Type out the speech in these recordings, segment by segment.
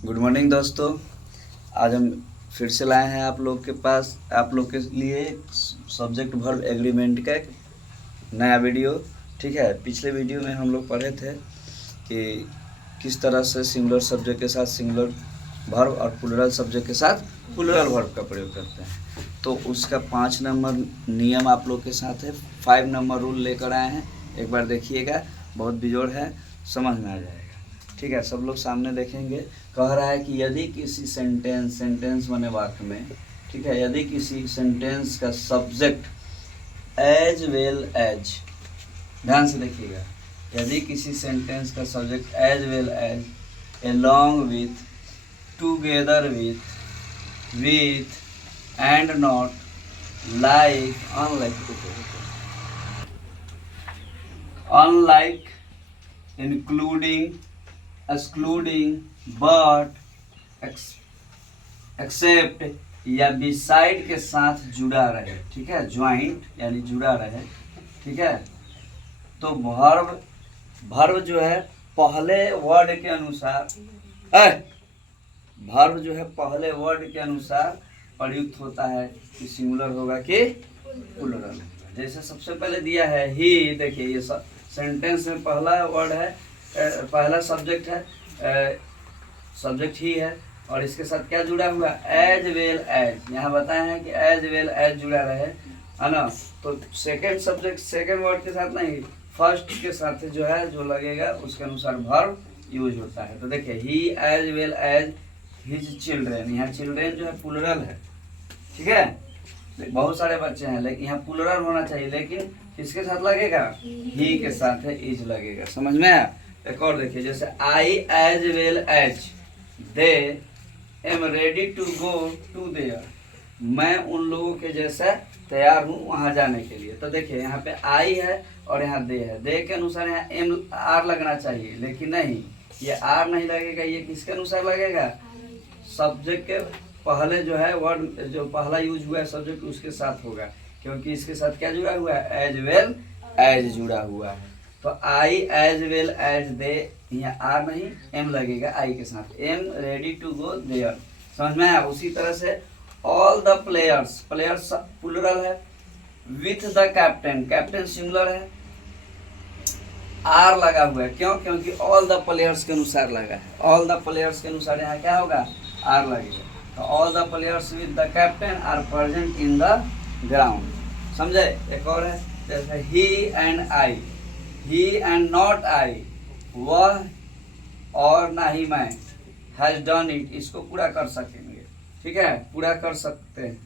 Good morning दोस्तों। आज हम फिर से लाए हैं आप लोग के पास, आप लोग के लिए सब्जेक्ट वर्ब एग्रीमेंट का एक नया वीडियो। ठीक है, पिछले वीडियो में हम लोग पढ़े थे कि किस तरह से सिंगुलर सब्जेक्ट के साथ सिंगुलर वर्ब और प्लूरल सब्जेक्ट के साथ प्लूरल वर्ब का प्रयोग करते हैं। तो उसका 5 नंबर नियम आप लोग के साथ है, 5 नंबर रूल लेकर आए हैं। एक बार देखिएगा, बहुत बिजोड़ है, समझ में आ जाएगा। ठीक है, सब लोग सामने देखेंगे। कह रहा है कि यदि किसी सेंटेंस माने वाक्य में, ठीक है, यदि किसी सेंटेंस का सब्जेक्ट एज वेल एज, ध्यान से देखिएगा, यदि किसी सेंटेंस का subject as well as, along with, together with and not, like, unlike, including, excluding, but, except या बिसाइड के साथ जुड़ा रहे। ठीक है, ज्वाइंट यानी जुड़ा रहे। ठीक है, तो वर्ब जो है पहले वर्ड के अनुसार, वर्ब जो है पहले वर्ड के अनुसार प्रयुक्त होता है कि सिंगुलर होगा कि प्लूरल होगा। जैसे सबसे पहले दिया है ही, देखिए ये सेंटेंस में पहला वर्ड है, पहला सब्जेक्ट है, सब्जेक्ट ही है, और इसके साथ क्या जुड़ा हुआ, एज वेल एज। यहाँ बताया है कि एज वेल एज जुड़ा रहे, है ना। तो सेकंड सब्जेक्ट सेकंड वर्ड के साथ नहीं, फर्स्ट के साथ जो है जो लगेगा उसके अनुसार वर्ब यूज होता है। तो देखिए he as well as his children, यहाँ चिल्ड्रेन जो है प्लूरल है। ठीक है, बहुत सारे बच्चे हैं, लेकिन यहाँ प्लूरल होना चाहिए, लेकिन किसके साथ लगेगा, ही के साथ है, इज लगेगा। समझ में आया। एक और देखिए, जैसे I as well as they am ready to go to there, मैं उन लोगों के जैसा तैयार हूँ वहाँ जाने के लिए। तो देखिए यहाँ पे आई है और यहाँ दे है, दे के अनुसार यहाँ एम आर लगना चाहिए, लेकिन नहीं, ये आर नहीं लगेगा। ये किसके अनुसार लगेगा, सब्जेक्ट के पहले जो है वर्ड जो पहला यूज हुआ है सब्जेक्ट उसके साथ होगा, क्योंकि इसके साथ क्या जुड़ा हुआ है, एज वेल एज जुड़ा हुआ है। तो I as well as they, यहाँ आर नहीं एम लगेगा आई के साथ, am ready to go there. समझ में आया। उसी तरह से all the players, players plural है, with the captain, captain singular है, आर लगा हुआ है, क्यों, क्योंकि ऑल द प्लेयर्स के अनुसार लगा है। ऑल द प्लेयर्स के अनुसार यहाँ क्या होगा, आर लगेगा। तो all the players with the captain are present in the ground. समझे। एक और है, जैसे he and I, he and not I, वह और ना ही मैं, हैज डन इट, इसको पूरा कर सकेंगे। ठीक है, पूरा कर सकते हैं।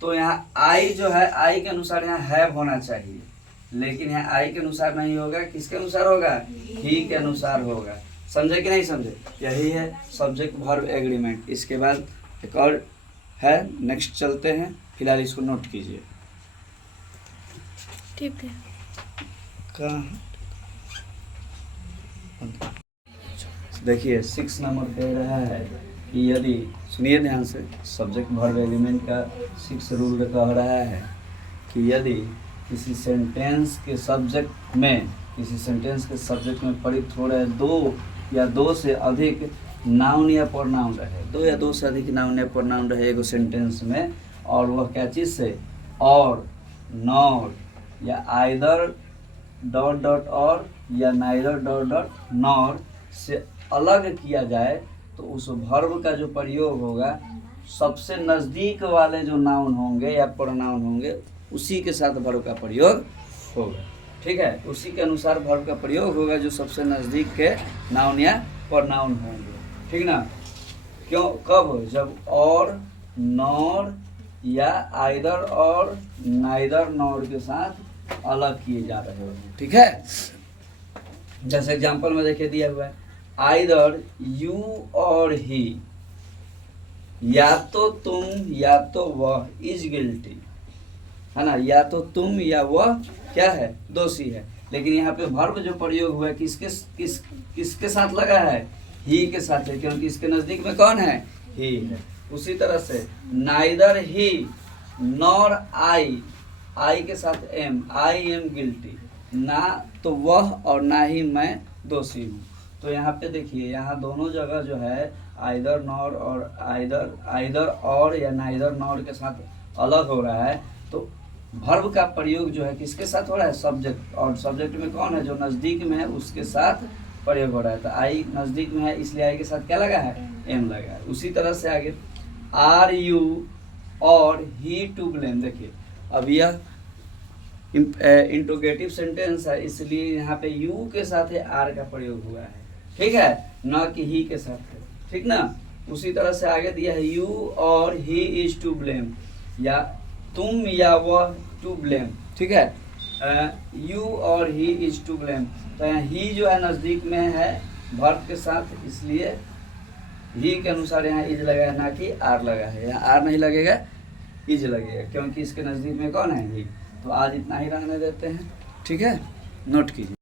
तो यहाँ आई जो है, आई के अनुसार यहाँ हैव होना चाहिए, लेकिन यहाँ आई के अनुसार नहीं होगा, किसके अनुसार होगा, ही के अनुसार होगा। समझे कि नहीं समझे। यही है सब्जेक्ट वर्ब एग्रीमेंट। इसके बाद एक और है, नेक्स्ट चलते हैं, फिलहाल इसको नोट कीजिए। ठीक है, देखिए 6 नंबर कह रहा है कि यदि, सुनिए ध्यान से, सब्जेक्ट वर्ब एग्रीमेंट का 6 रूल कह रहा है कि यदि किसी सेंटेंस के सब्जेक्ट में प्रयुक्त हो रहे दो या दो से अधिक नाउन या प्रोनाउन रहे, दो या दो से अधिक नाउन या प्रोनाउन रहे एगो सेंटेंस में, और वह क्या चीज़ से, और, नॉट, या आइदर डॉट डॉट और, या नाइदर डॉट डॉट नॉर से अलग किया जाए, तो उस वर्ब का जो प्रयोग होगा, सबसे नज़दीक वाले जो नाउन होंगे या प्रोनाउन होंगे उसी के साथ वर्ब का प्रयोग होगा। ठीक है, उसी के अनुसार वर्ब का प्रयोग होगा जो सबसे नज़दीक के नाउन या प्रोनाउन होंगे। ठीक ना। क्यों, कब, जब और, नॉर या आइदर और नाइदर नॉर के साथ अलग किए जा रहे होंगे। ठीक है, जैसे एग्जांपल में देखिए दिया हुआ है, आइदर यू और ही, या तो तुम या तो वह, इज गिल्टी, है ना, या तो तुम या वह क्या है, दोषी है। लेकिन यहाँ पे वर्ब जो प्रयोग हुआ है किसके साथ लगा है, ही के साथ है, क्योंकि इसके नजदीक में कौन है, ही है। उसी तरह से नाइदर ही नॉर आई के साथ एम, आई एम गिल्टी, ना तो वह और ना ही मैं दोषी हूँ। तो यहाँ पे देखिए, यहाँ दोनों जगह जो है आइदर नॉर और आइदर और या नाइदर नॉर के साथ अलग हो रहा है। तो वर्ब का प्रयोग जो है किसके साथ हो रहा है, सब्जेक्ट, और सब्जेक्ट में कौन है, जो नज़दीक में है उसके साथ प्रयोग हो रहा है। तो आई नज़दीक में है इसलिए आई के साथ क्या लगा है, एम लगा है। उसी तरह से आगे आर यू और ही टू ब्लेम। देखिए अब यह इंट्रोगेटिव सेंटेंस है, इसलिए यहाँ पे यू के साथ है आर का प्रयोग हुआ है, ठीक है, न कि ही के साथ है, ठीक ना। उसी तरह से आगे दिया है यू और ही इज टू ब्लेम, या तुम या वह टू ब्लेम, ठीक है। यू और ही इज टू ब्लेम, तो यहाँ ही जो है नज़दीक में है वर्ब के साथ, इसलिए ही के अनुसार यहाँ इज लगा है, ना कि आर लगा है। यहाँ आर नहीं लगेगा, इज लगेगा, क्योंकि इसके नज़दीक में कौन है, ही। तो आज इतना ही रहने देते हैं, ठीक है, नोट कीजिए।